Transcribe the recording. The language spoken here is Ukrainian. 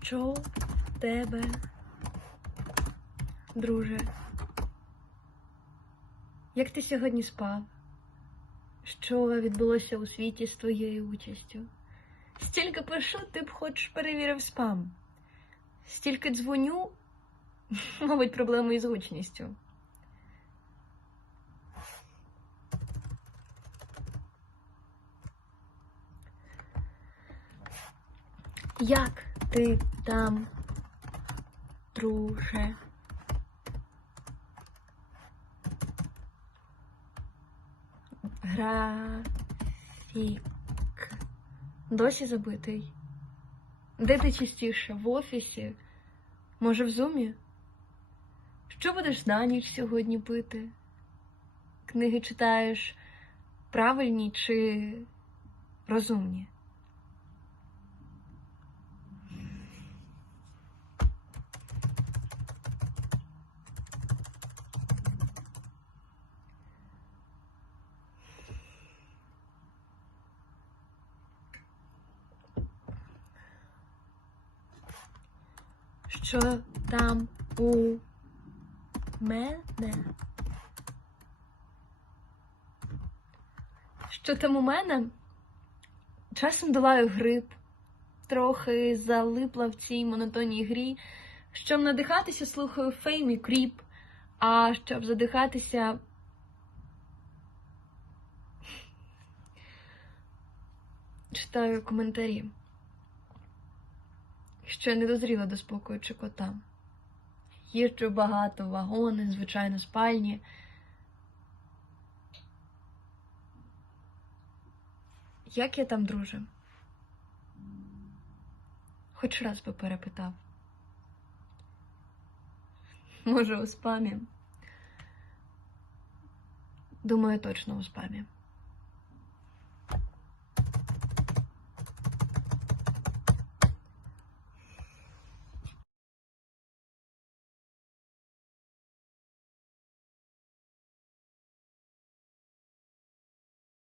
Що в тебе, друже? Як ти сьогодні спав? Що відбулося у світі з твоєю участю? Стільки пишу, ти б хоч перевірив спам. Стільки дзвоню, мабуть, проблеми із гучністю. Як ти там, друже? Графік. Досі забитий. Де ти частіше? В офісі? Може, в зумі? Що будеш на ніч сьогодні пити? Книги читаєш правильні чи розумні? Що там у мене? Що там у мене? Часом долаю грип, трохи залипла в цій монотонній грі. Щоб надихатися, слухаю фейм і кріп, а щоб задихатися. Читаю коментарі що не дозріла до спокою чи кота. Їжджу багато, вагони, звичайно, спальні. Як я там, друже? Хоч раз би перепитав. Може, у спамі? Думаю, точно у спамі.